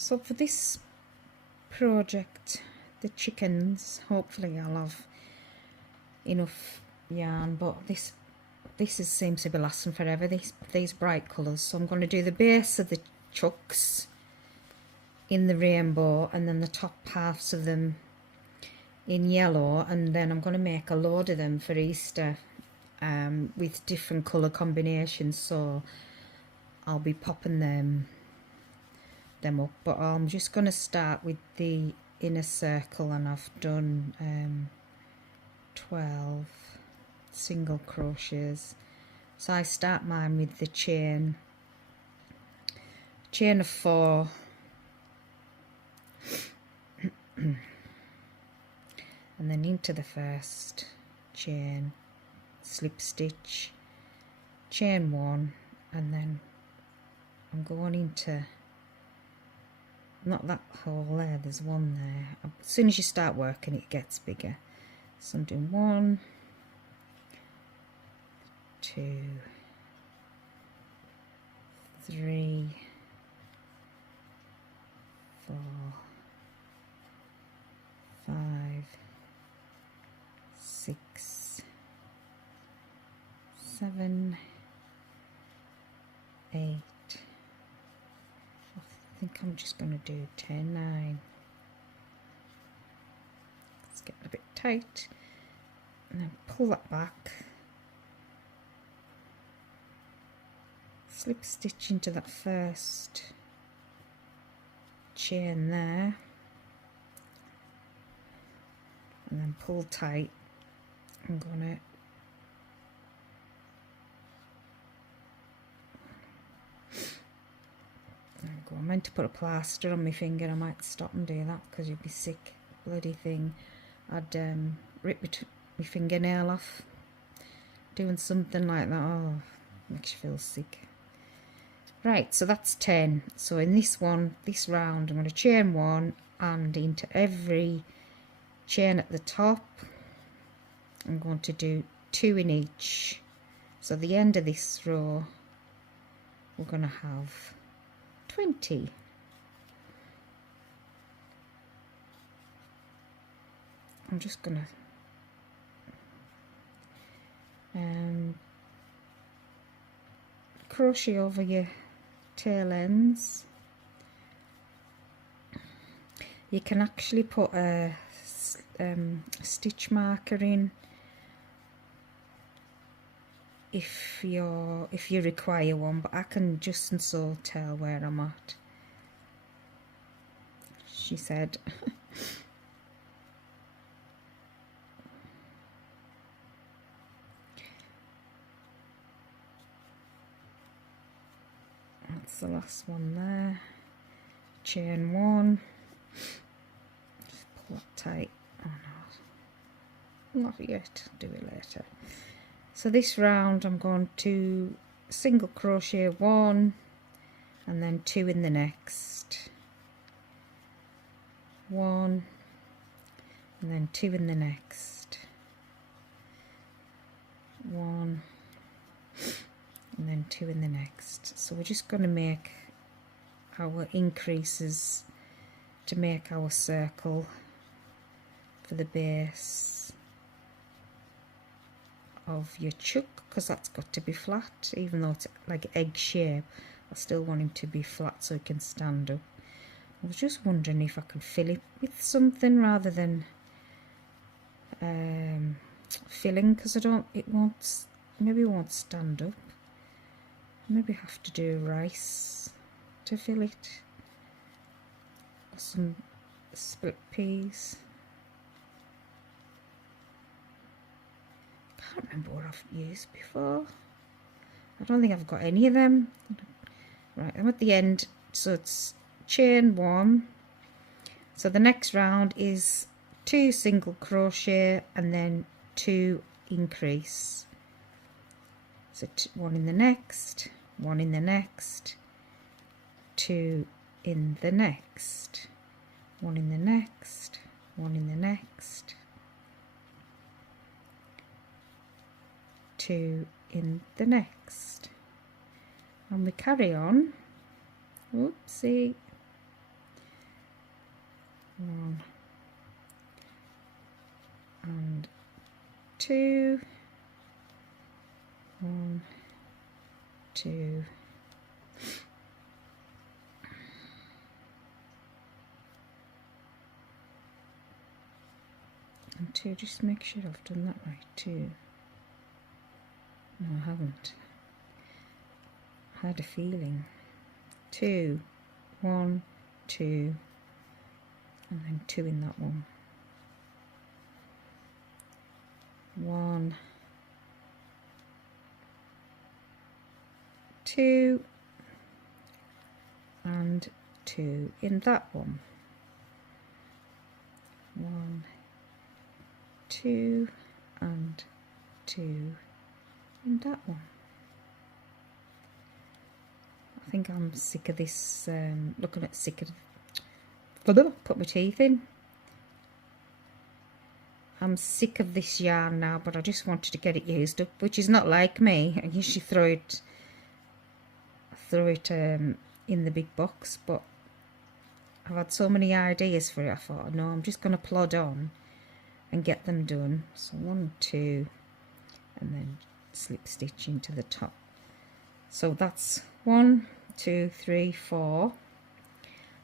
So for this project, the chickens, hopefully I'll have enough yarn, but this seems to be lasting forever, these bright colours. So I'm going to do the base of the chucks in the rainbow, and then the top halves of them in yellow, and then I'm going to make a load of them for Easter with different colour combinations, so I'll be popping them up. But I'm just going to start with the inner circle, and I've done 12 single crochets. So I start mine with the chain of 4 and then into the first chain, slip stitch, chain 1, and then I'm going into, not that hole there, there's one there. As soon as you start working it gets bigger. So I'm doing 1, 2, 3, 4, 5, 6, 7, 8. I think I'm just going to do 10, 9. It's getting a bit tight. And then pull that back. Slip stitch into that first chain there. And then pull tight. I'm gonna I meant to put a plaster on my finger. I might stop and do that because you'd be sick. Bloody thing. I'd rip my fingernail off doing something like that. Oh, makes you feel sick. Right, so that's 10. So in this one, this round, I'm going to chain 1, and into every chain at the top I'm going to do 2 in each. So the end of this row we're going to have 20. I'm just going to crochet over your tail ends. You can actually put a stitch marker in if you require one, but I can just and so tell where I'm at, she said. That's the last one there. Chain 1. Just pull that tight. Oh no, not yet. Do it later. So this round I'm going to single crochet 1 and then 2 in the next. 1 and then 2 in the next. 1 and then 2 in the next. So we're just going to make our increases to make our circle for the base of your chuck, because that's got to be flat. Even though it's like egg shape, I still want him to be flat so he can stand up. I was just wondering if I could fill it with something rather than filling, because maybe it won't stand up. Maybe have to do rice to fill it, or some split peas. Can't remember what I've used before. I don't think I've got any of them. Right, I'm at the end, so it's chain 1. So the next round is 2 single crochet and then 2 increase. So 1 in the next, 1 in the next, 2 in the next, 1 in the next, 1 in the next, 2 in the next, and we carry on. Oopsie. 1 and 2, 1, 2, and 2. Just make sure I've done that right. 2. No, I haven't. I had a feeling. 2, 1, 2, and then 2 in that one. 1, 2, and 2 in that one. 1, 2, and 2 in that one. I think I'm sick of this, looking at sick of, put my teeth in. I'm sick of this yarn now, but I just wanted to get it used up, which is not like me. I usually throw it in the big box, but I've had so many ideas for it. I thought, no, I'm just going to plod on and get them done. So 1, 2, and then slip stitch into the top. So that's 1, 2, 3, 4,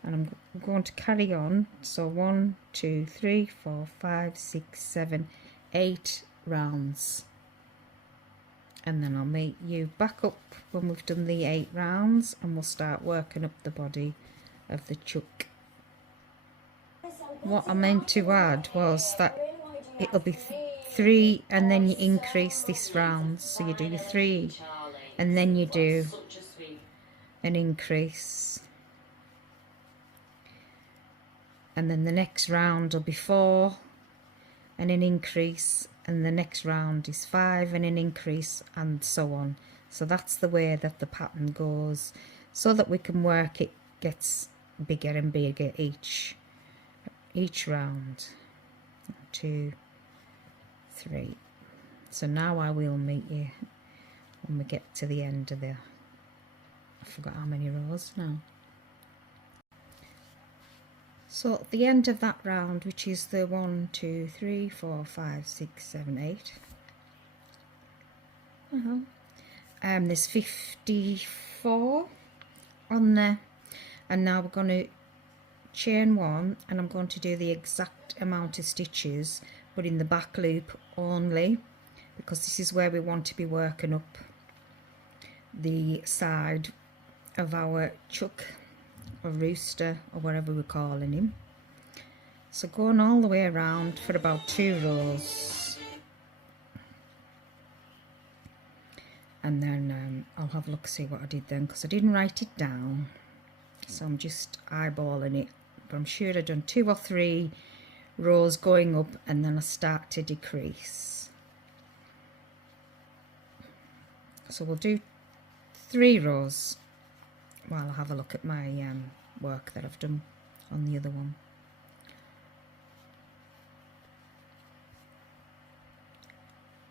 and I'm going to carry on. So 1, 2, 3, 4, 5, 6, 7, 8 rounds, and then I'll meet you back up when we've done the 8 rounds, and we'll start working up the body of the chuck. What I meant to add was that it'll be 3 and then you increase this round, so you do your 3 and then you do an increase, and then the next round will be 4 and an increase, and the next round is 5 and an increase, and so on. So that's the way that the pattern goes, so that we can work it gets bigger and bigger each round. 2, 3. So now I will meet you when we get to the end of the, I forgot how many rows now. So at the end of that round, which is the 1, 2, 3, 4, 5, 6, 7, 8. There's 54 on there, and now we're going to chain 1, and I'm going to do the exact amount of stitches, but in the back loop only, because this is where we want to be working up the side of our chuck or rooster or whatever we're calling him. So going all the way around for about 2 rows, and then I'll have a look, see what I did then, because I didn't write it down, so I'm just eyeballing it, but I'm sure I've done 2 or 3 rows going up, and then I start to decrease. So we'll do 3 rows while I have a look at my work that I've done on the other one.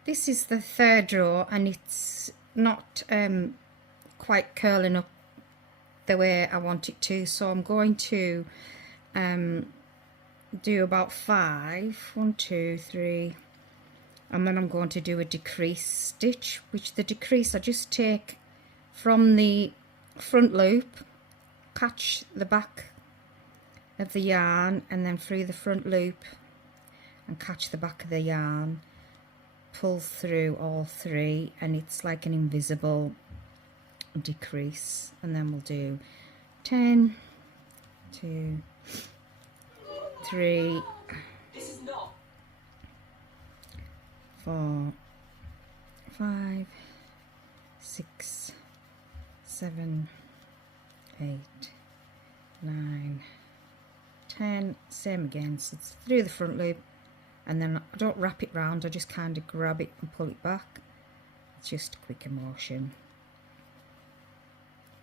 This is the 3rd row, and it's not quite curling up the way I want it to, so I'm going to do about 5, 1, 2, 3, and then I'm going to do a decrease stitch, which the decrease I just take from the front loop, catch the back of the yarn, and then through the front loop and catch the back of the yarn, pull through all 3, and it's like an invisible decrease, and then we'll do 10, 2, 3, 4, 5, 6, 7, 8, 9, 10, same again, so it's through the front loop, and then I don't wrap it round, I just kind of grab it and pull it back. It's just a quick motion,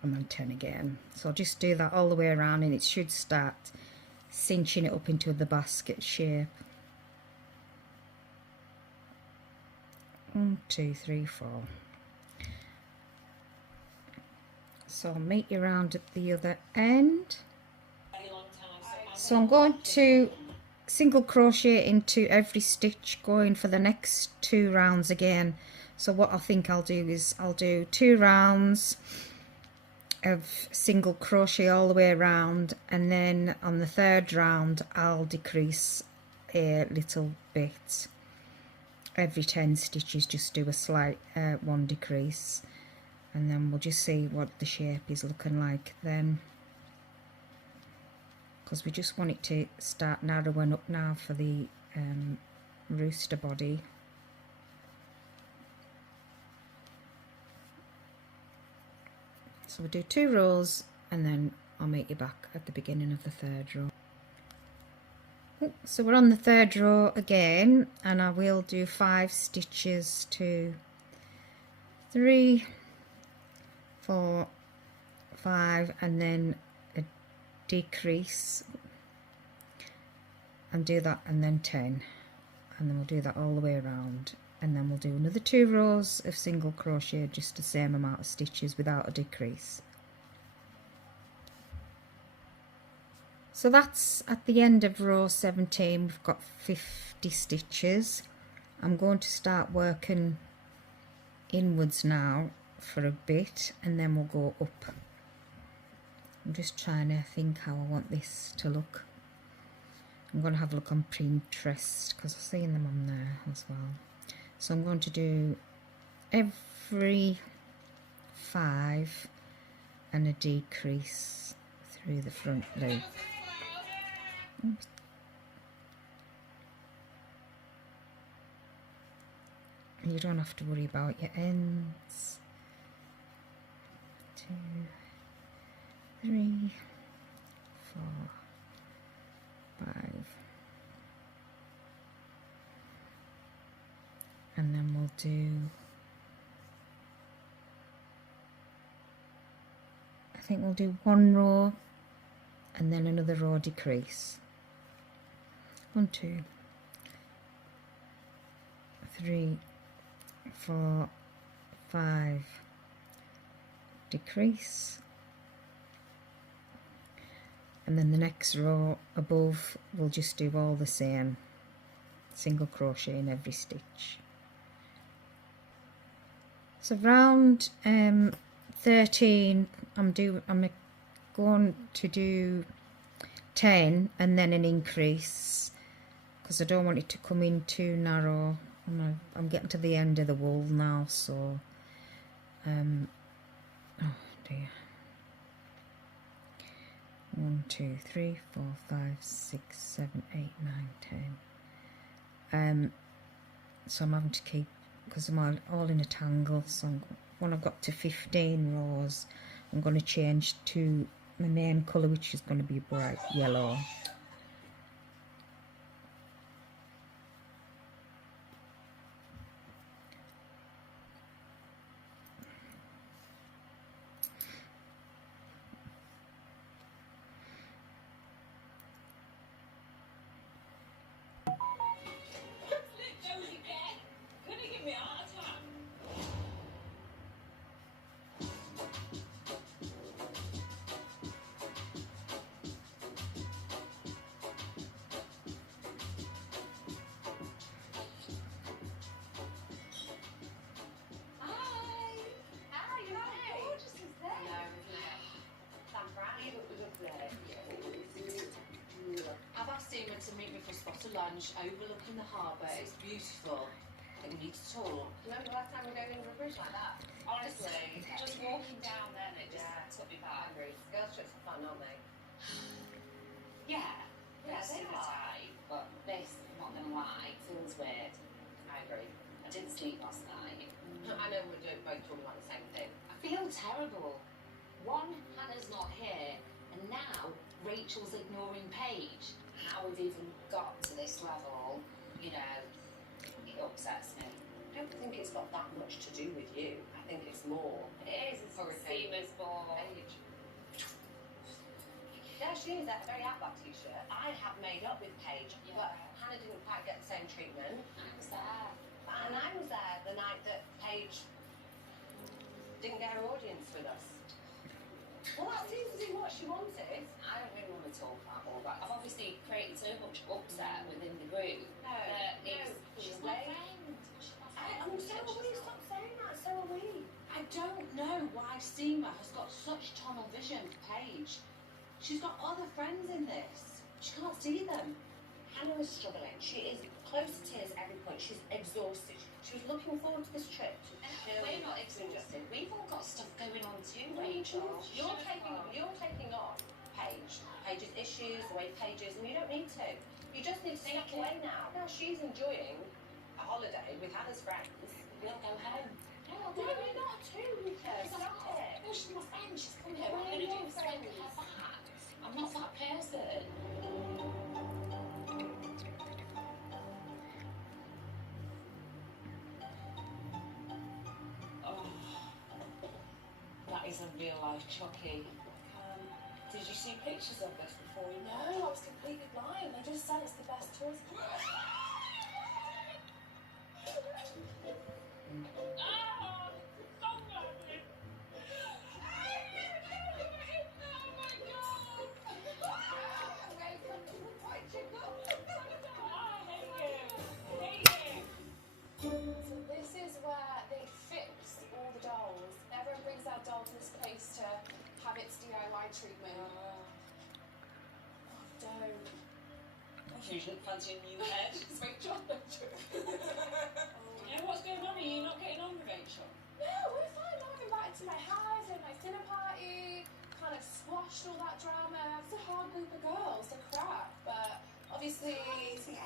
and then 10 again. So I'll just do that all the way around, and it should start cinching it up into the basket shape. 1, 2, 3, 4. So I'll meet you around at the other end. So I'm going to single crochet into every stitch going for the next 2 rounds again. So what I think I'll do is I'll do 2 rounds of single crochet all the way around, and then on the 3rd round I'll decrease a little bit. Every 10 stitches just do a slight one decrease, and then we'll just see what the shape is looking like then, because we just want it to start narrowing up now for the rooster body. So we'll do 2 rows and then I'll meet you back at the beginning of the 3rd row. So we're on the 3rd row again, and I will do 5 stitches, 2, 3, 4, 5, and then a decrease, and do that, and then 10, and then we'll do that all the way around, and then we'll do another 2 rows of single crochet, just the same amount of stitches without a decrease. So that's at the end of row 17. We've got 50 stitches. I'm going to start working inwards now for a bit, and then we'll go up. I'm just trying to think how I want this to look. I'm going to have a look on Pinterest because I've seen them on there as well. So I'm going to do every 5 and a decrease through the front loop. Oops. You don't have to worry about your ends. 2, 3, 4, 5, and then we'll do, I think we'll do 1 row and then another row decrease. 1, 2, 3, 4, 5, decrease, and then the next row above we'll just do all the same, single crochet in every stitch. So round 13 I'm going to do 10 and then an increase, because I don't want it to come in too narrow. I'm getting to the end of the wool now, so oh dear. 1, 2, 3, 4, 5, 6, 7, 8, 9, 10. So I'm having to keep, because I'm all in a tangle. So when I've got to 15 rows, I'm going to change to my main colour, which is going to be bright yellow. To meet me for a spot of lunch overlooking the harbour. It's beautiful. I think we need to talk. Remember the last time we were going over a bridge like that? Honestly, just walking down then, it just took me back. I agree. Girls' trips are fun, aren't they? Yeah. Yeah, Most they of the are. time. But this, not gonna lie, feels weird. I agree. I didn't sleep last night. I know we're both talking about the same thing. I feel terrible. One, Hannah's not here, and now Rachel's ignoring Paige. How we've even got to this level, you know, it upsets me. I don't think it's got that much to do with you. I think it's more. It is. It's For a same as for Paige. Yeah, she is. That very outback t-shirt. I have made up with Paige, but Hannah didn't quite get the same treatment. I was there. And I was there the night that Paige didn't get her audience with us. Well, that seems to be what she wanted. I don't really want to talk about all that. I've obviously I don't know why Seema has got such tunnel vision for Paige. She's got other friends in this. She can't see them. Hannah is struggling. She is close to tears at every point. She's exhausted. She was looking forward to this trip. We're not exhausted. We've all got stuff going on too, Rachel. You're taking on Paige's issues, the way Paige is, and you don't need to. You just need to step away now. Now she's enjoying a holiday with Hannah's friends. We'll go home. No, you're not too, Lucas. Stop it. No, she's my friend. She's come here. I'm going to do the same with her back. I'm not that person. That is a real life Chucky. Did you see pictures of this before you? No, I was completely blind. They just said it's the best tourist. So this is where they fix all the dolls. Everyone brings their doll to this place to have its DIY treatment. Oh, don't. You shouldn't fancy a new head. It's Rachel. You know what's going on? Are you not getting on with Rachel? No, we're fine. I've invited to my house and my dinner party. Kind of squashed all that drama. It's a hard group of girls to crack, but obviously,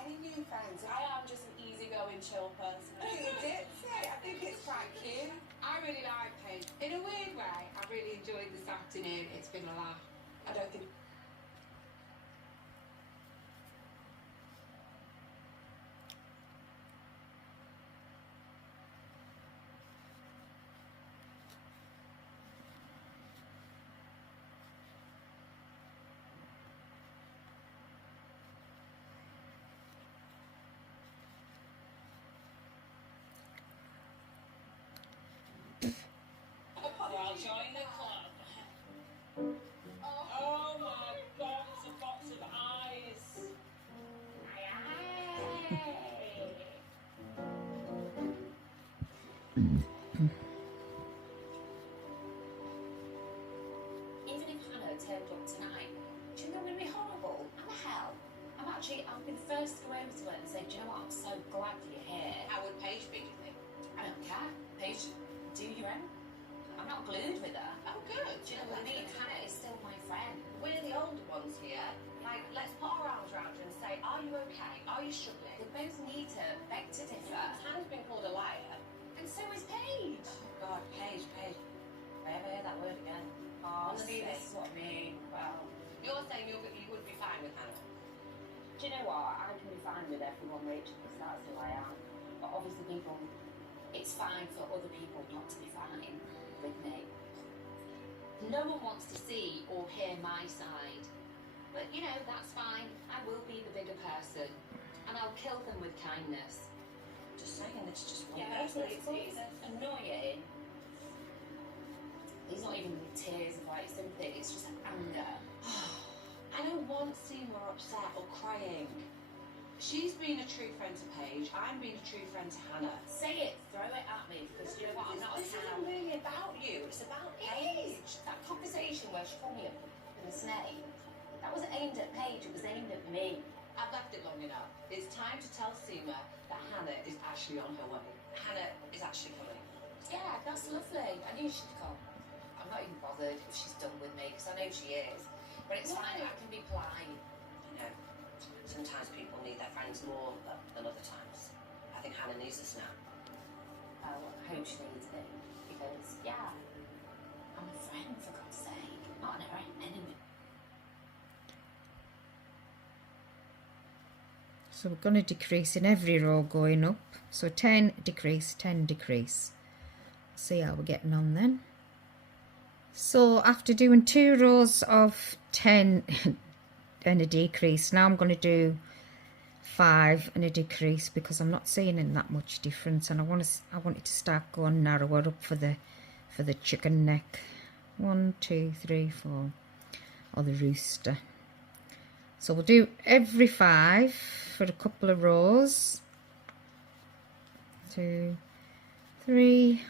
Any new friends? I am just an easygoing, chill person. You did say. I think it's quite cute. I really like Paige. In a weird way, I really enjoyed this afternoon. It's been a laugh. I don't think. Well, join the club. Oh my God, it's a box of eyes. Even if Hannah turned up tonight, do you know I'm going to be horrible? I'm a hell. I've been first to go over to her and say, do you know what, I'm so glad that you're here. How would Paige be, do you think? I don't care. Paige, do your own. I'm not glued with her. Oh, good. Do you know what I mean? Hannah is still my friend. We're the older ones here. Like, let's put our arms around her and say, are you okay? Are you struggling? They both need to beg to differ. Hannah's been called a liar. And so is Paige. Oh, God, Paige. If I ever hear that word again. Honestly. Honestly, this is what I mean. Well, You're saying you would be fine with Hannah? do you know what? I can be fine with everyone, Rachel, because that's who I am. But obviously it's fine for other people not to be fine with me. No one wants to see or hear my side. But, you know, that's fine. I will be the bigger person. And I'll kill them with kindness. Just saying, it's just one Yeah, person. it's annoying. It's not even tears of like sympathy, it's just anger. I don't want Seema upset or crying. She's been a true friend to Paige. I'm being a true friend to Hannah. Say it, throw it at me, because you know what, I'm not a This cow. isn't really about you. It's about It Paige. is. That conversation where she called me in the snake, that wasn't aimed at Paige, it was aimed at me. I've left it long enough. It's time to tell Seema that Hannah is actually on her way. Hannah is actually coming. Yeah, that's lovely. I knew she'd come. I'm not even bothered if she's done with me, because I know she is. But it's fine, I can be polite. You know, sometimes people need their friends more than other times. I think Hannah needs us now. Well, I hope she needs me, because, yeah, I'm a friend, for God's sake, not an enemy. So we're going to decrease in every row going up. So 10 decrease, 10 decrease. See how we're getting on then. So after doing 2 rows of 10 and a decrease, now I'm going to do 5 and a decrease because I'm not seeing in that much difference, and I want it to start going narrower up for the chicken neck. 1, 2, 3, 4, or the rooster. So we'll do every 5 for a couple of rows. 2, 3,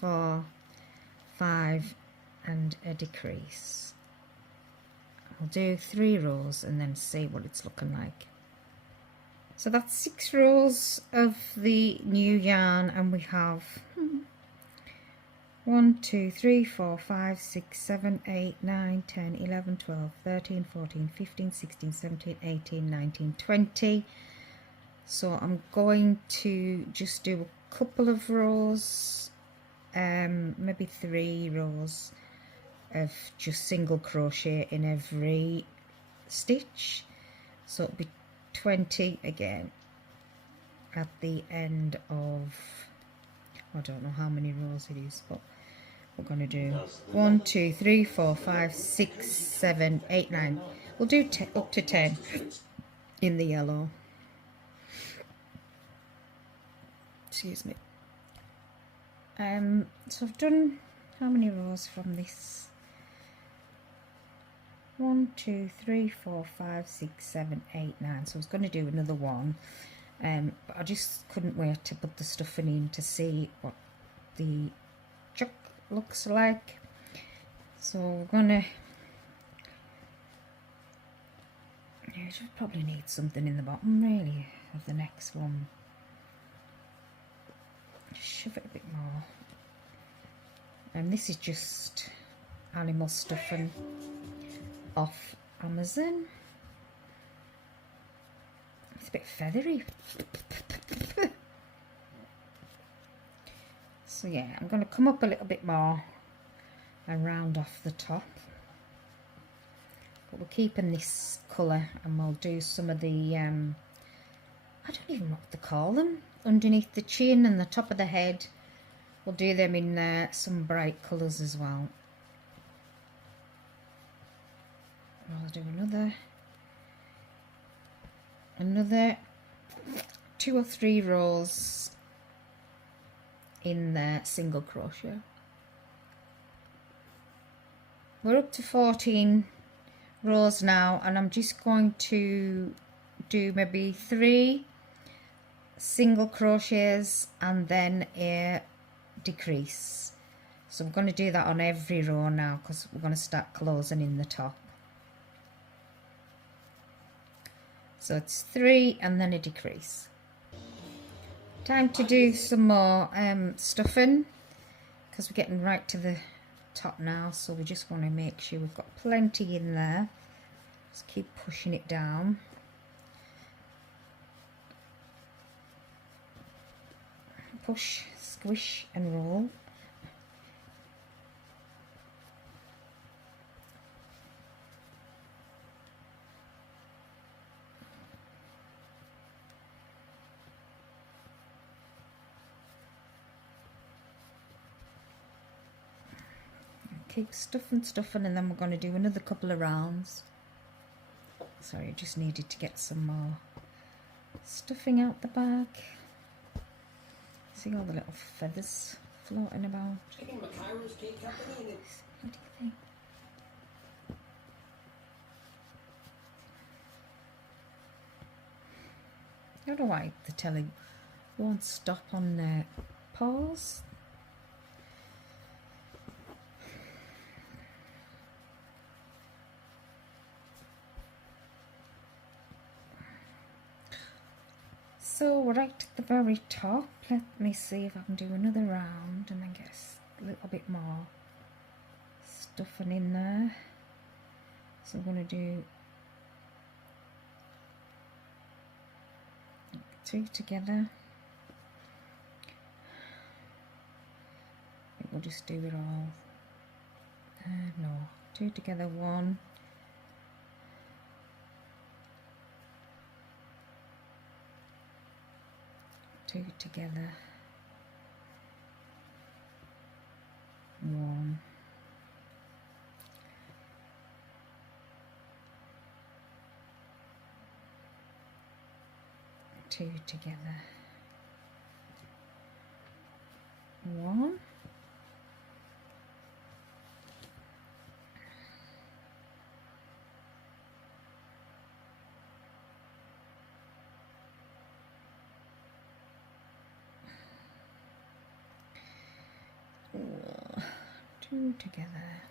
4, 5 and a decrease. I'll do 3 rows and then see what it's looking like. So that's 6 rows of the new yarn, and we have 1, 2, 3, 4, 5, 6, 7, 8, 9, 10, 11, 12, 13, 14, 15, 16, 17, 18, 19, 20. So I'm going to just do a couple of rows, maybe 3 rows of just single crochet in every stitch. So it'll be 20 again at the end of, I don't know how many rows it is, but we're going to do 1, 2, 3, 4, 5, 6, 7, 8, 9. We'll do up to 10 in the yellow. Excuse me. So I've done how many rows from this? 1, 2, 3, 4, 5, 6, 7, 8, 9. So I was going to do another one, but I just couldn't wait to put the stuffing in to see what the chuck looks like. So we're gonna, yeah, should probably need something in the bottom really of the next one. Shove it a bit more. And this is just animal stuffing off Amazon. It's a bit feathery. So yeah, I'm going to come up a little bit more and round off the top. But we're keeping this colour, and we'll do some of the, I don't even know what to call them, underneath the chin and the top of the head. We'll do them in some bright colours as well. I'll do another 2 or 3 rows in the single crochet. We're up to 14 rows now, and I'm just going to do maybe 3 single crochets and then a decrease. So I'm going to do that on every row now, because we're going to start closing in the top. So it's 3 and then a decrease. Time to do some more stuffing, because we're getting right to the top now, so we just want to make sure we've got plenty in there. Just keep pushing it down. Push, squish and roll. Keep stuffing, and then we're going to do another couple of rounds. Sorry, I just needed to get some more stuffing out the back. See all the little feathers floating about. What do you think? I don't know why the telly won't stop on pause. So we're right at the very top. Let me see if I can do another round and then get a little bit more stuffing in there. So I'm going to do 2 together. I think we'll just do it all. No, 2 together, 1. Two together, 1, 2 together, 1, two together,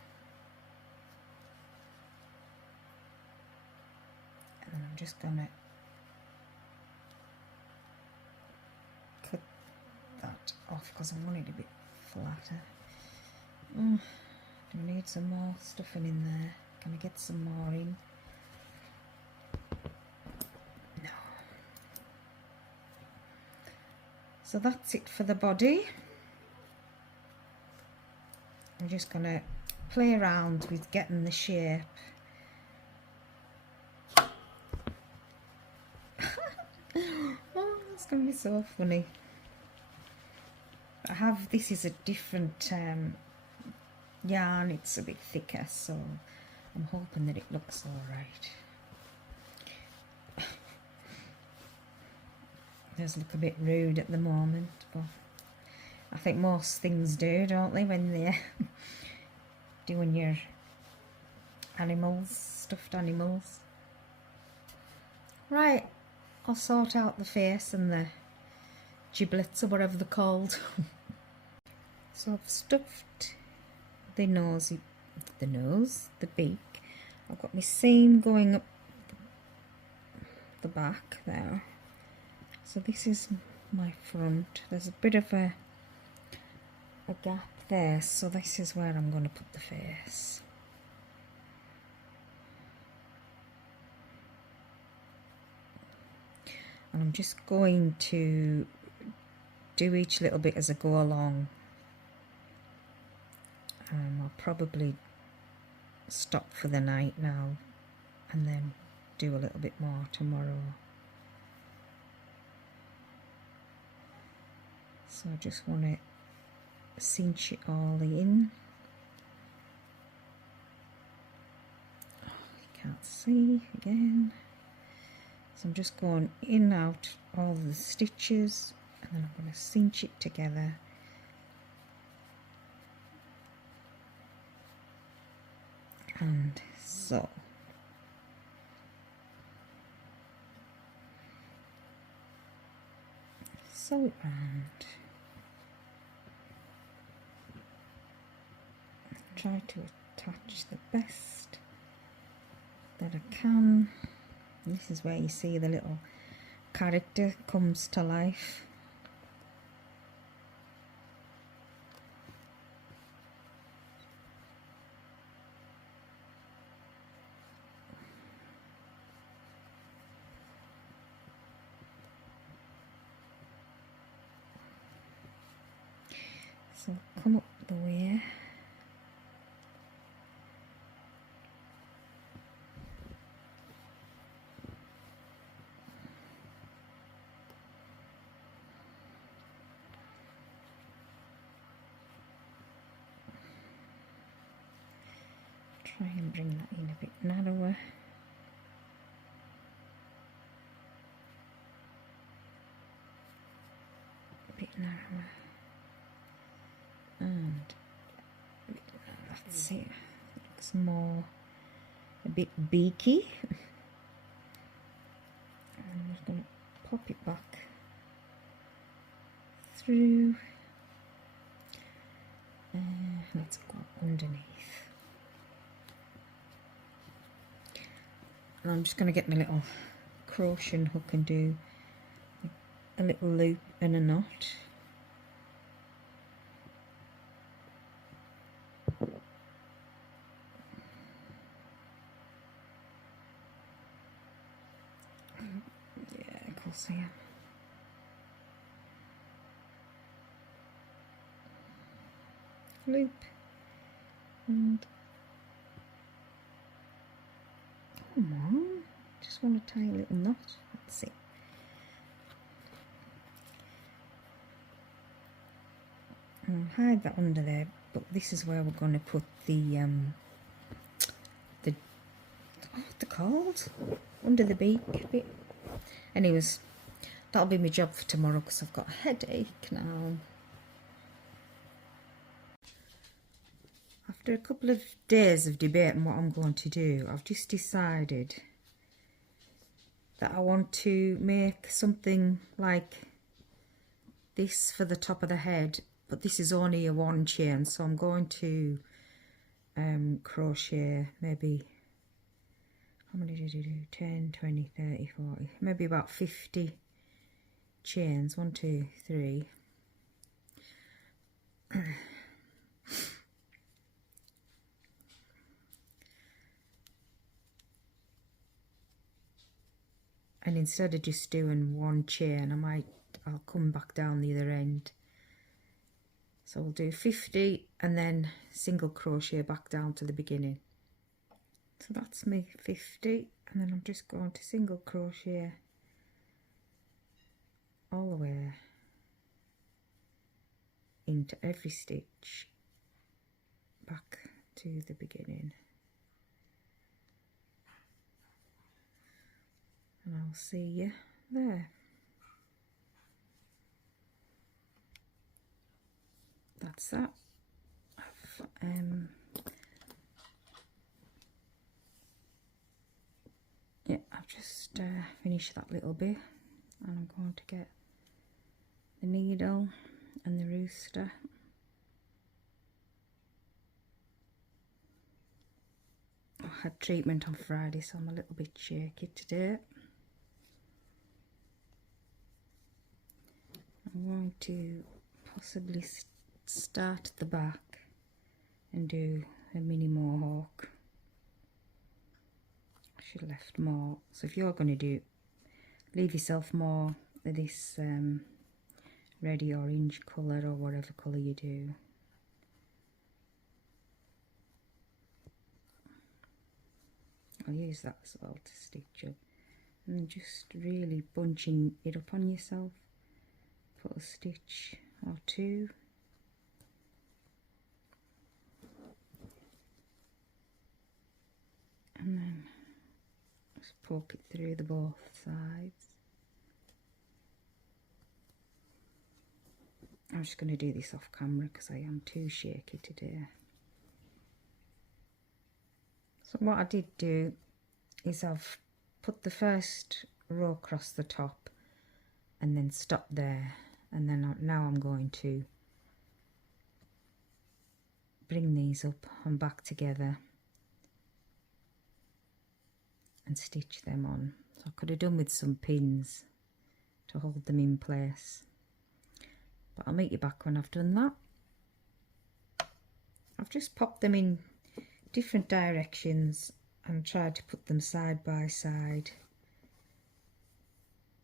and then I'm just gonna cut that off because I want it a bit flatter. Do I need some more stuffing in there? Can I get some more in? No. So that's it for the body. I'm just going to play around with getting the shape. Oh, it's going to be so funny. This is a different yarn, it's a bit thicker, so I'm hoping that it looks alright. It does look a bit rude at the moment, but I think most things do, don't they, when they're doing your animals, stuffed animals. Right, I'll sort out the face and the giblets or whatever they're called. So I've stuffed the beak. I've got my seam going up the back there. So this is my front. There's a bit of a gap there, so this is where I'm going to put the face. And I'm just going to do each little bit as I go along. I'll probably stop for the night now and then do a little bit more tomorrow. So I just want to cinch it all in. Oh, you can't see again. So I'm just going in and out all the stitches, and then I'm going to cinch it together. And so. Sew it round. Try to attach the best that I can. This is where you see the little character comes to life. So come up the way. Try and bring that in a bit narrower. A bit narrower. And that's it. Looks more a bit beaky. I'm just going to pop it back through. Let's go underneath. And I'm just going to get my little crochet hook and do a little loop and a knot. Yeah, of course I am. Loop and come on, just want to tie a little knot. That's it. I'll hide that under there, but this is where we're going to put the what's it called? Under the beak bit. Anyways, that'll be my job for tomorrow because I've got a headache now. After a couple of days of debating what I'm going to do, I've just decided that I want to make something like this for the top of the head, but this is only a one chain, so I'm going to crochet, maybe, how many did you do? 10, 20, 30, 40, maybe about 50 chains. 1, 2, 3. And instead of just doing one chain, I'll come back down the other end. So we'll do 50 and then single crochet back down to the beginning. So that's me 50, and then I'm just going to single crochet all the way into every stitch back to the beginning. And I'll see you there. That's that. Yeah, I've just finished that little bit, and I'm going to get the needle and the rooster. I had treatment on Friday, so I'm a little bit shaky today. I'm going to possibly start at the back and do a mini mohawk. I should have left more. So if you're going to do, leave yourself more of this reddy orange colour or whatever colour you do. I'll use that as well to stitch up, and just really bunching it up on yourself. Put a stitch or two. And then just poke it through the both sides. I'm just going to do this off camera because I am too shaky today. So what I did do is I've put the first row across the top and then stop there, and then now I'm going to bring these up and back together and stitch them on. So I could have done with some pins to hold them in place, but I'll meet you back when I've done that. I've just popped them in different directions and tried to put them side by side,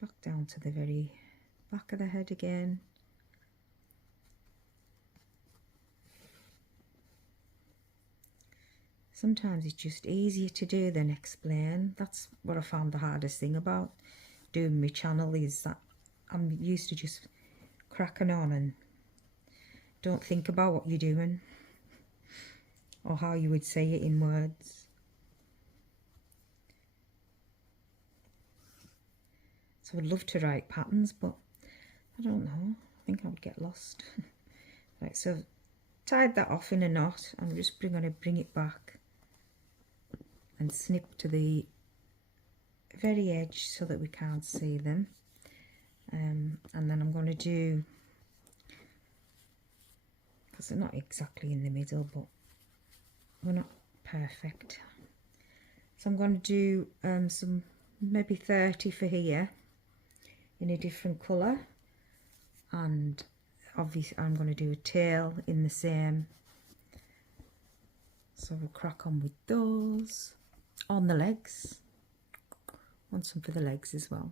back down to the very back of the head again. Sometimes it's just easier to do than explain. That's what I found the hardest thing about doing my channel, is that I'm used to just cracking on and don't think about what you're doing or how you would say it in words. So I'd love to write patterns, but I don't know, I think I would get lost. Right, so I've tied that off in a knot. I'm just going to bring it back and snip to the very edge so that we can't see them. And then I'm going to do, because they're not exactly in the middle, but we're not perfect. So I'm going to do some, maybe 30 for here in a different colour, and obviously I'm going to do a tail in the same. So we'll crack on with those on the legs. Want some for the legs as well.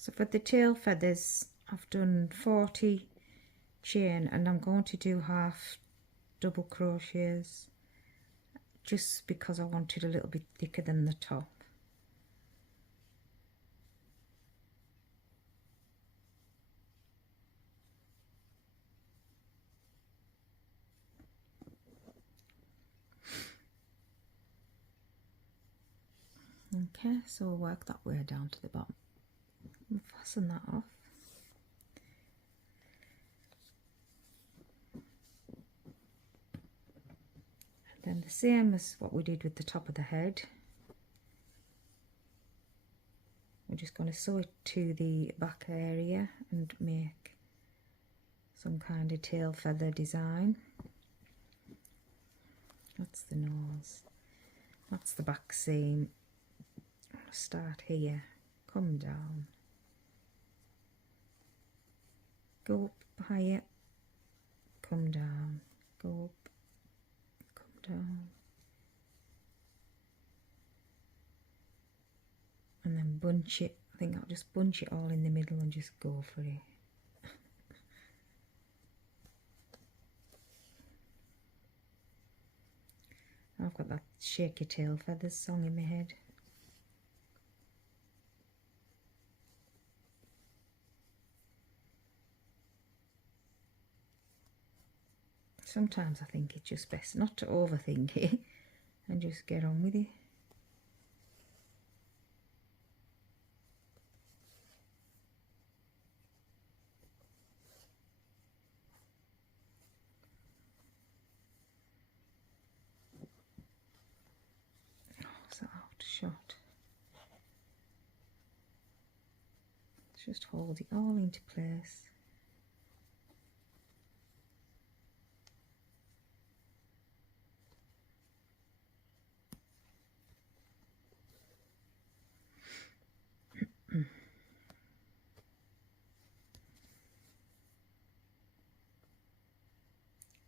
So for the tail feathers, I've done 40 chain, and I'm going to do half double crochets just because I want it a little bit thicker than the top. Okay, so we'll work that way down to the bottom. We'll fasten that off. And then the same as what we did with the top of the head. We're just going to sew it to the back area and make some kind of tail feather design. Let's That's the nose. That's the back seam. Start here, come down, go up higher, come down, go up, come down, and then bunch it. I think I'll just bunch it all in the middle and just go for it. I've got that shaky tail feathers song in my head. Sometimes I think it's just best not to overthink it and just get on with it. Oh, is that out of shot? Let's just hold it all into place.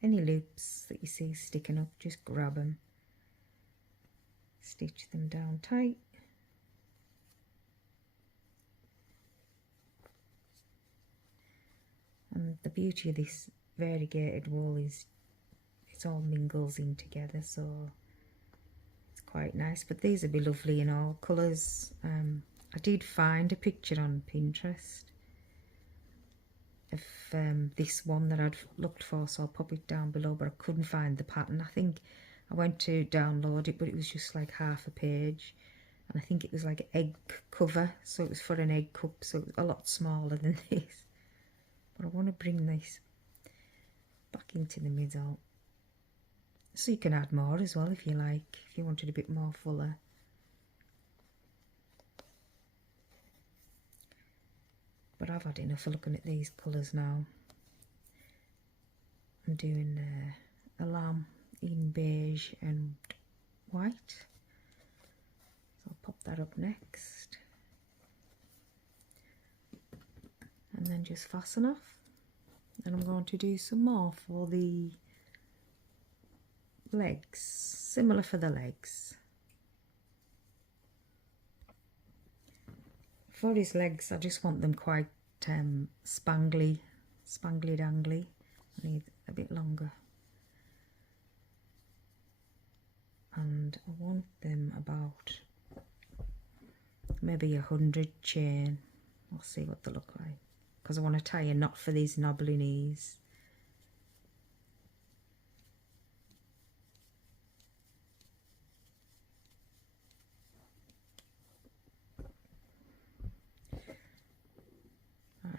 Any loops that you see sticking up, just grab them, stitch them down tight. And the beauty of this variegated wool is it all mingles in together, so it's quite nice. But these would be lovely in all colours. I did find a picture on Pinterest of this one that I'd looked for, so I'll pop it down below, but I couldn't find the pattern. I think I went to download it, but it was just like half a page, and I think it was like an egg cover, so it was for an egg cup, so it was a lot smaller than this. But I want to bring this back into the middle, so you can add more as well if you like, if you wanted a bit more fuller. But I've had enough of looking at these colours now. I'm doing a lamb in beige and white. So I'll pop that up next. And then just fasten off. And I'm going to do some more for the legs, similar for the legs. For his legs, I just want them quite spangly dangly. I need a bit longer. And I want them about maybe 100 chain. I'll see what they look like, because I want to tie a knot for these knobbly knees.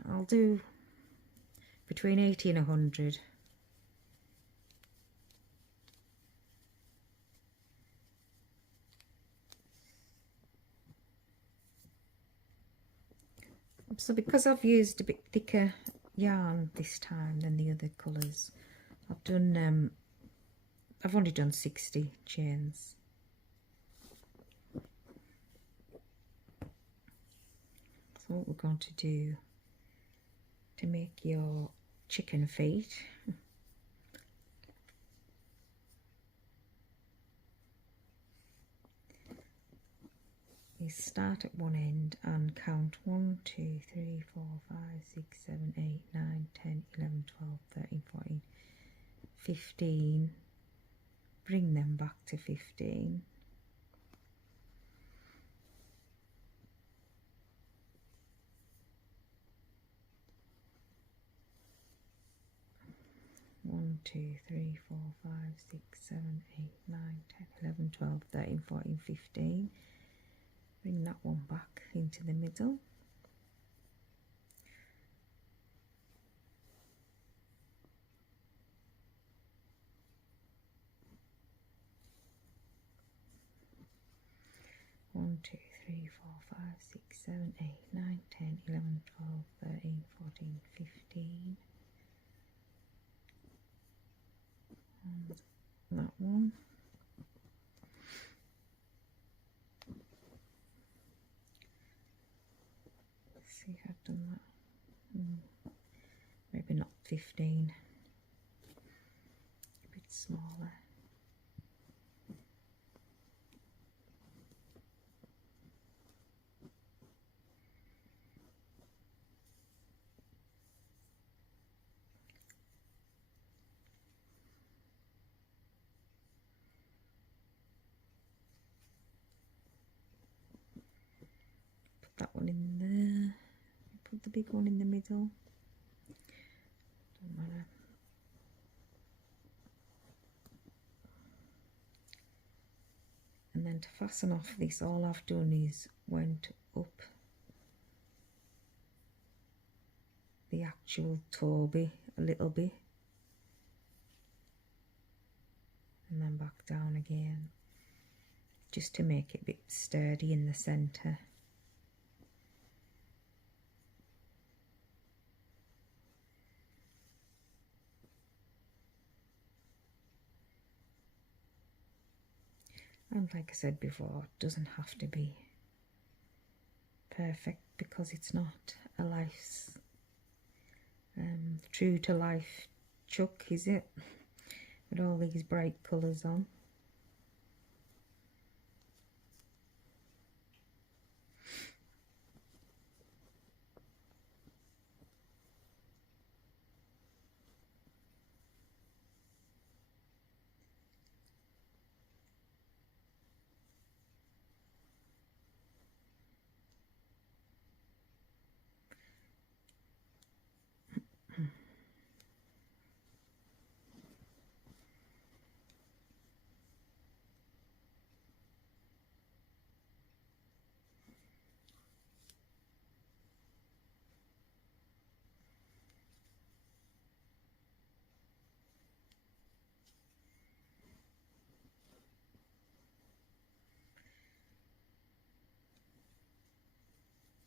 I'll do between 80 and 100. So because I've used a bit thicker yarn this time than the other colours, I've done I've only done 60 chains. So what we're going to do to make your chicken feet, is start at one end and count 1, 2, 3, 4, 5, 6, 7, 8, 9, 10, 11, 12, 13, 14, 15. Bring them back to 15. One, 2, 3, 4, 5, 6, 7, 8, 9, 10, 11, 12, 13, 14, 15. Bring that one back into the middle. One, 2, 3, 4, 5, 6, 7, 8, 9, 10, 11, 12, 13, 14, 15. And that one. See if I've done that. Maybe not 15. A bit smaller. That one in there, put the big one in the middle, don't matter. And then to fasten off this, all I've done is went up the actual toby a little bit and then back down again, just to make it a bit sturdy in the centre. And like I said before, it doesn't have to be perfect because it's not a life's true to life chuck, is it? With all these bright colours on.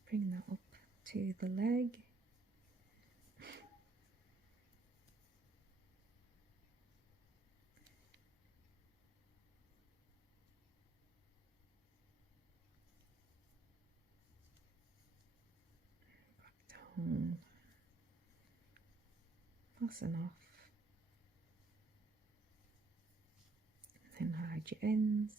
Bring that up to the leg. Back down. Fasten off. And then hide your ends.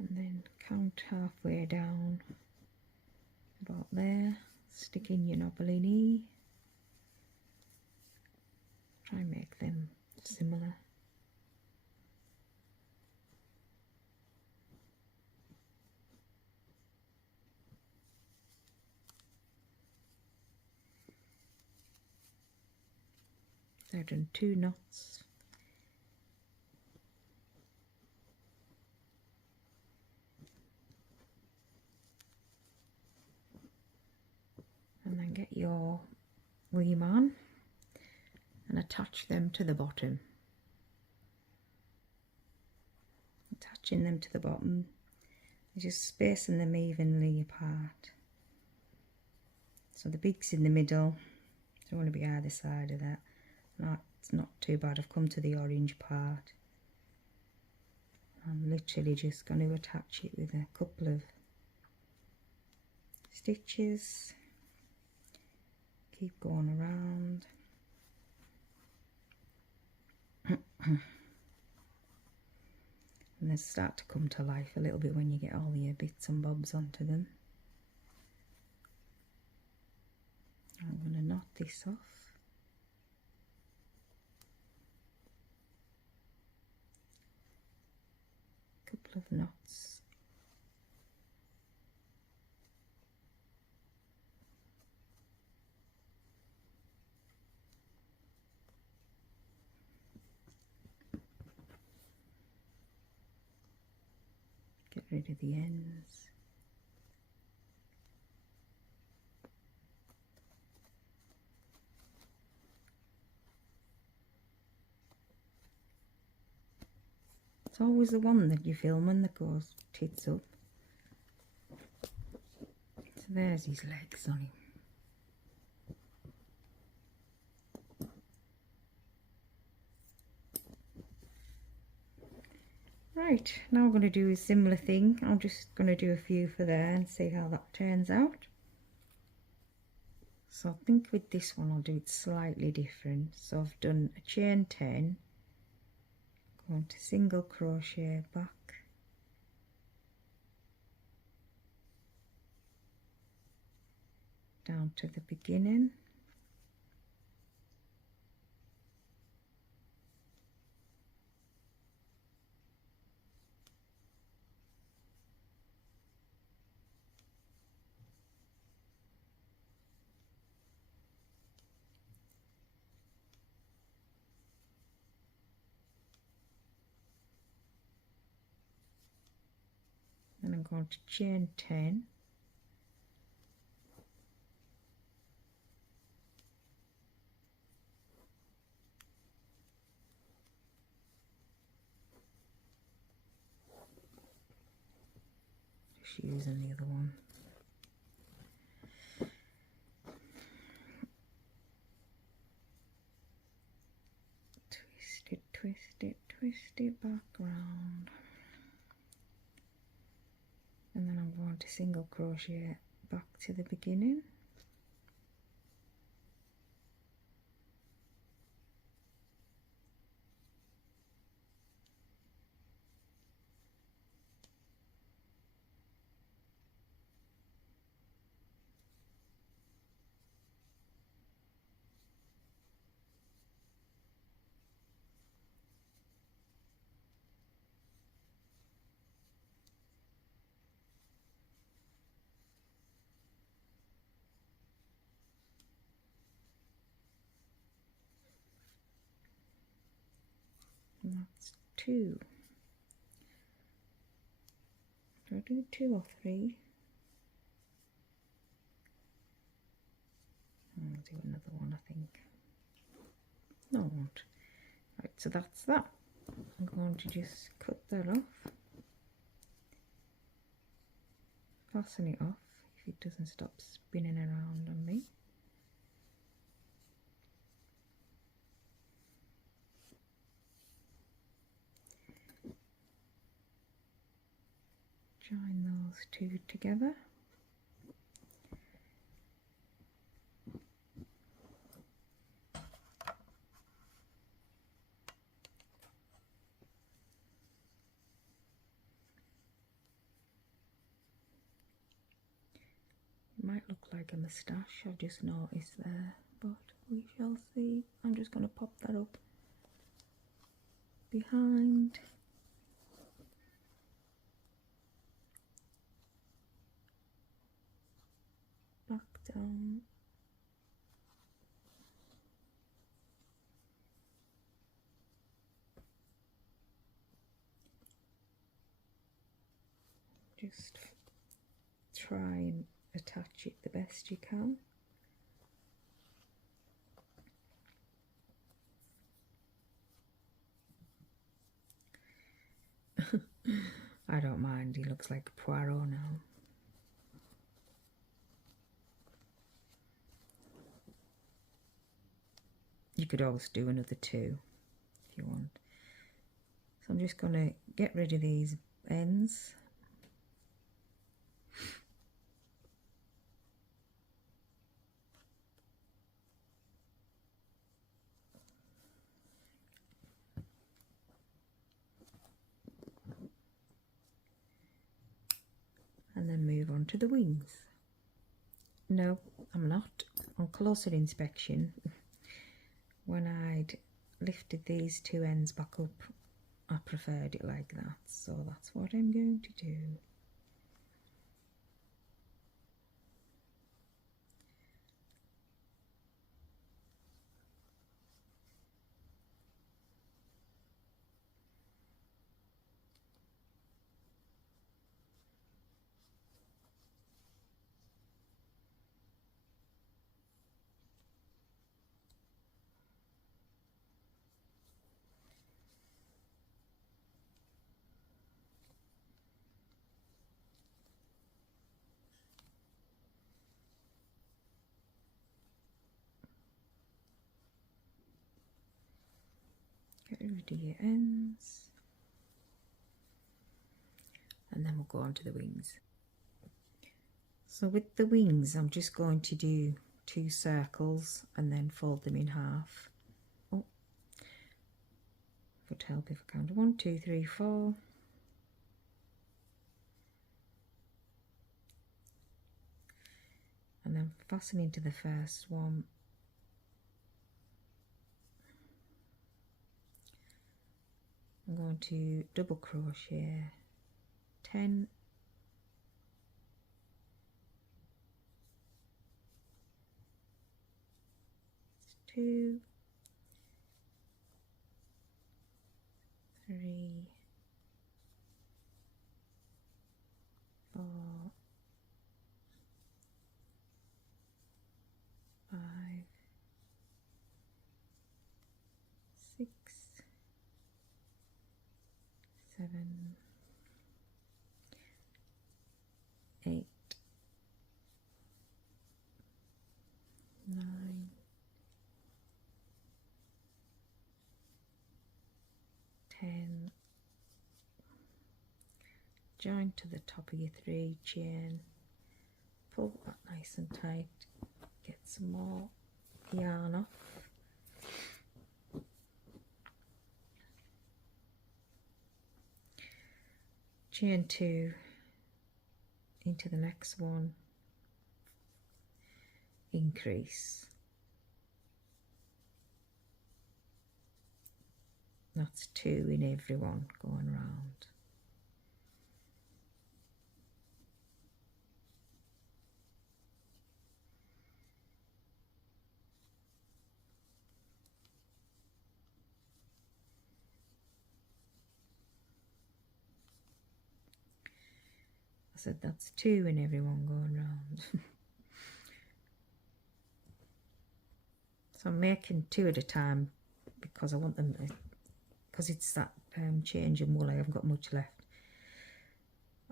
And then count halfway down, about there, stick in your knobbly knee, try and make them similar. I've done 2 knots. And then get your wee man and attach them to the bottom. Attaching them to the bottom, just spacing them evenly apart. So the big's in the middle, don't want to be either side of that. No, it's not too bad. I've come to the orange part. I'm literally just going to attach it with a couple of stitches. Keep going around. And they start to come to life a little bit when you get all your bits and bobs onto them. I'm going to knot this off. Couple of knots. Get rid of the ends. It's always the one that you film and that goes tits up. So there's his legs on him. Right, now I'm going to do a similar thing. I'm just going to do a few for there and see how that turns out. So I think with this one I'll do it slightly different. So I've done a chain 10, going to single crochet back, down to the beginning, and I'm going to chain 10, just using the other one. Twist it, twist it, twist it back round, and then I'm going to single crochet back to the beginning, and that's 2. Do I do 2 or 3? I'll do another one, I think. No, I won't. Right, so that's that. I'm going to just cut that off, fasten it off if it doesn't stop spinning around on me. Join those two together. It might look like a moustache, I've just noticed there, but we shall see. I'm just going to pop that up behind. Back down. Just try and attach it the best you can. I don't mind, he looks like Poirot now. You could always do another 2 if you want. So I'm just going to get rid of these ends. And then move on to the wings. No, I'm not. On closer inspection, when I'd lifted these 2 ends back up, I preferred it like that, so that's what I'm going to do. Get rid of your ends. and then we'll go on to the wings. So with the wings I'm just going to do 2 circles and then fold them in half. Oh, would help if I count 1, 2, 3, 4. And then fasten into the first one. I'm going to double crochet 10, 2, 3, 4, 5, 6, 7, 8, 9, 10. Join to the top of your 3 chain, pull that nice and tight, get some more yarn off. Chain 2 into the next one, increase. That's 2 in every one going round. I said that's 2 in every one going round. So I'm making 2 at a time because I want them to, because it's that change in wool, I haven't got much left.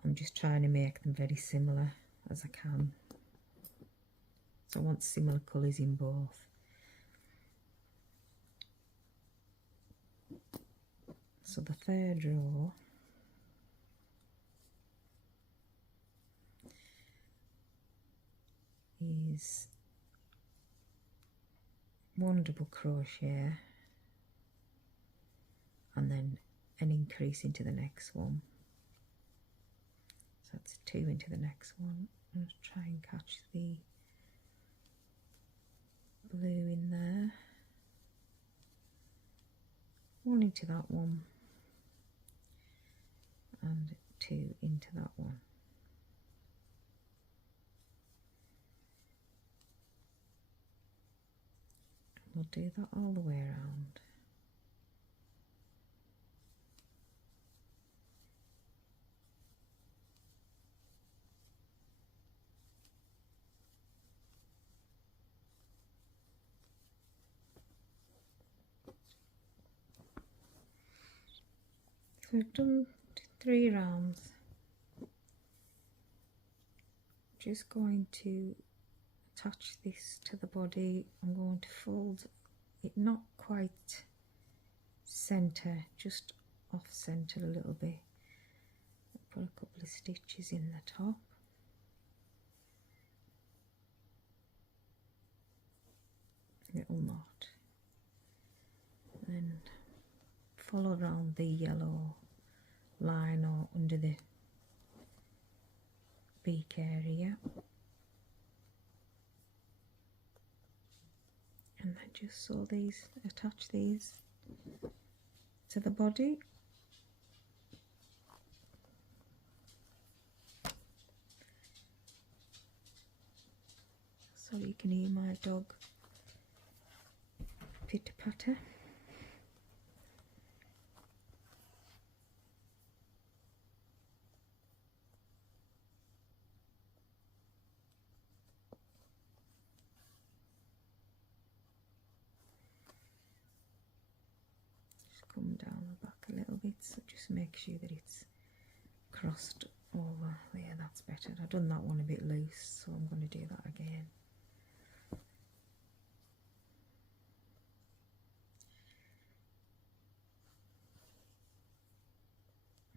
I'm just trying to make them very similar as I can. So I want similar colours in both. So the third row is 1 double crochet and then an increase into the next one. So that's 2 into the next one. I'm going to try and catch the blue in there. 1 into that one and 2 into that one. We'll do that all the way around. So we've done 3 rounds. Just going to attach this to the body. I'm going to fold it not quite centre, just off centre a little bit. Put a couple of stitches in the top. Little knot. Then follow around the yellow line or under the beak area. And then just sew these, attach these to the body. So you can hear my dog pitter patter. Come down the back a little bit, so just make sure that it's crossed over there. That's better. I've done that one a bit loose, so I'm going to do that again.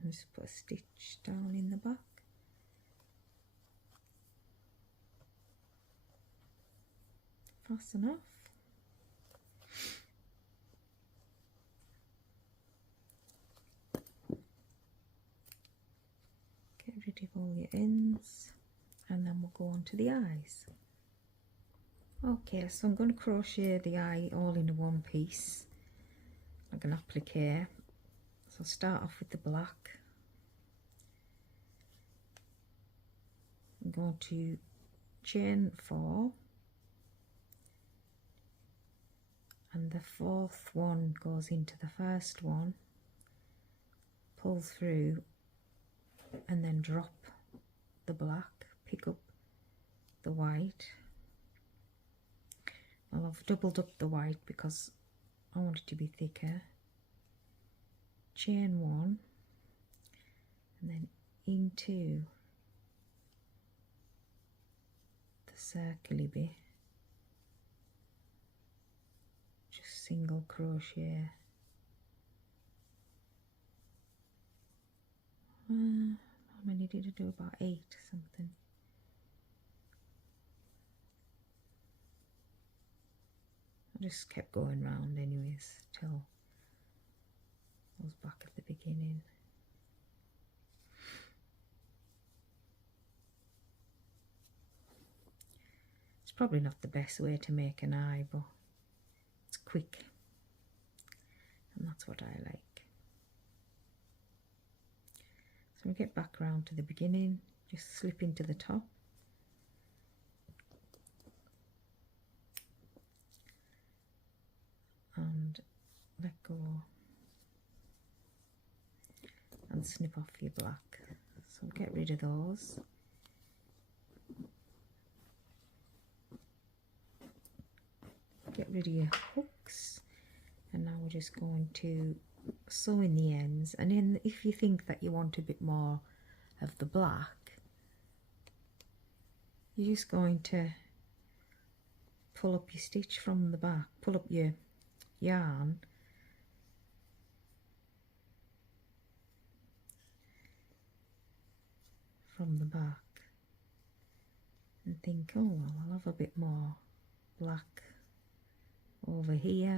Just put a stitch down in the back. Fasten off. Get rid of all your ends, and then we'll go on to the eyes. Okay, so I'm going to crochet the eye all in one piece, like an applique. So I'll start off with the black. I'm going to chain 4, and the 4th one goes into the first one, pull through, and then drop the black, pick up the white. Well, I've doubled up the white because I want it to be thicker. Chain 1, and then into the circly bit, just single crochet. How many did I do? About 8 something. I just kept going round anyways till I was back at the beginning. It's probably not the best way to make an eye, but it's quick, and that's what I like. So we get back round to the beginning, just slip into the top. And let go and snip off your black. So get rid of those. Get rid of your hooks, and now we're just going to sew in the ends. And then if you think that you want a bit more of the black, you're just going to pull up your stitch from the back, pull up your yarn from the back and think, oh well, I'll have a bit more black over here.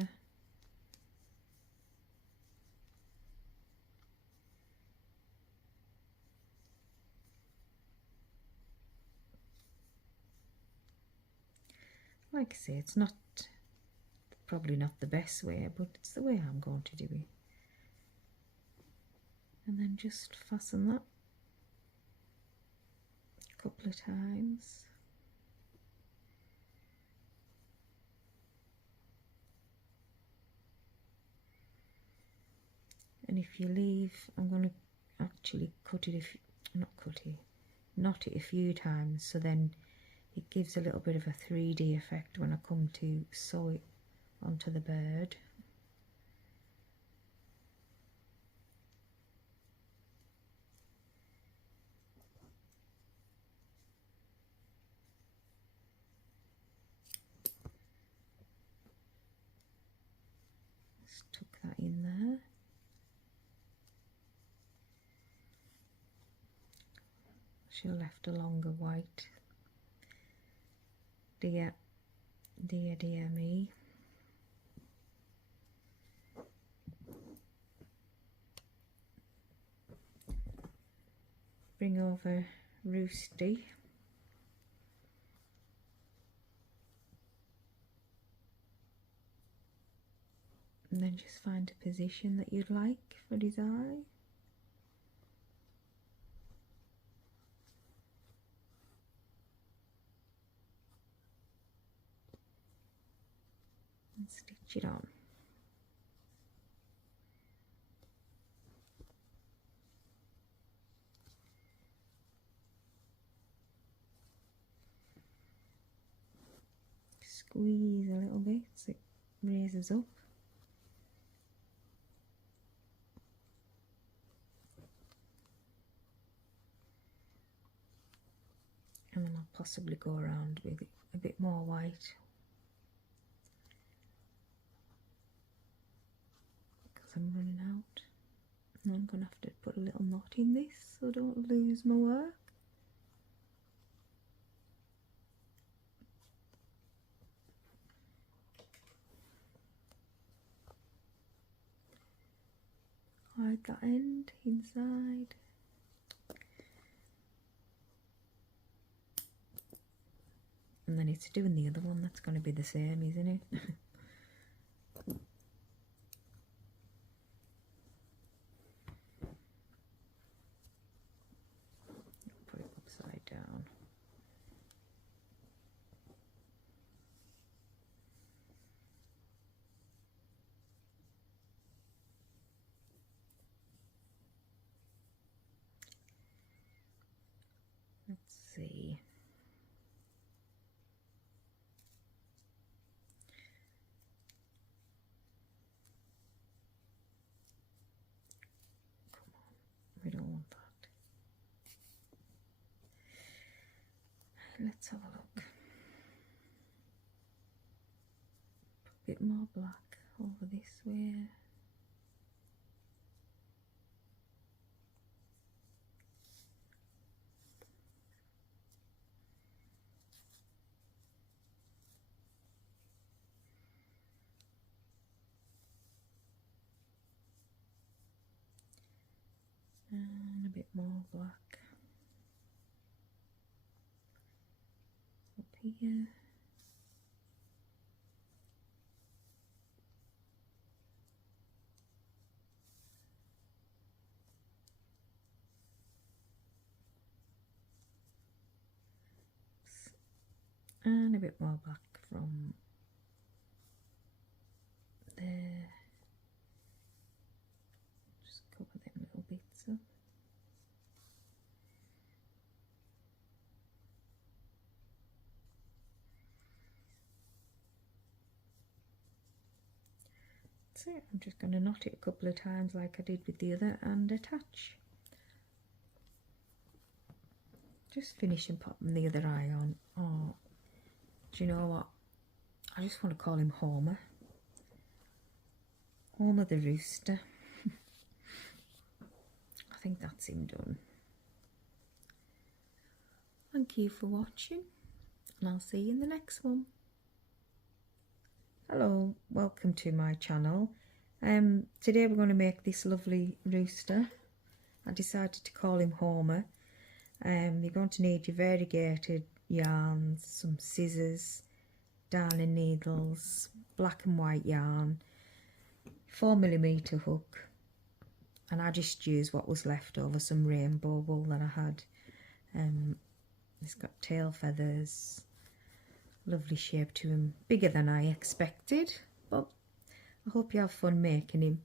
Like I say, it's not probably not the best way, but it's the way I'm going to do it. And then just fasten that a couple of times. And if you leave, I'm going to actually cut it, knot it a few times, so then it gives a little bit of a 3D effect when I come to sew it onto the bird. Just tuck that in there. Should have left a longer white. Dear me. Bring over Roosty. And then just find a position that you'd like for his eye. And stitch it on. Squeeze a little bit so it raises up. And then I'll possibly go around with a bit more white, because I'm running out. And I'm going to have to put a little knot in this so I don't lose my work. Hide that end inside. And then it's doing the other one, that's going to be the same, isn't it? Put it upside down. Let's see. We don't want that. Let's have a look. A bit more black over this way. And a bit more black up here. And a bit more black from there. Just cover them little bits up. That's it. I'm just going to knot it a couple of times like I did with the other and attach. Just finish and popping the other eye on. Oh, do you know what? I just want to call him Homer. Homer the rooster. I think that's him done. Thank you for watching, and I'll see you in the next one. Hello, welcome to my channel. Today we're going to make this lovely rooster. I decided to call him Homer. You're going to need your variegated yarns, some scissors, darning needles, black and white yarn, 4mm hook, and I just used what was left over, some rainbow wool that I had. It's got tail feathers, lovely shape to him, bigger than I expected, but I hope you have fun making him.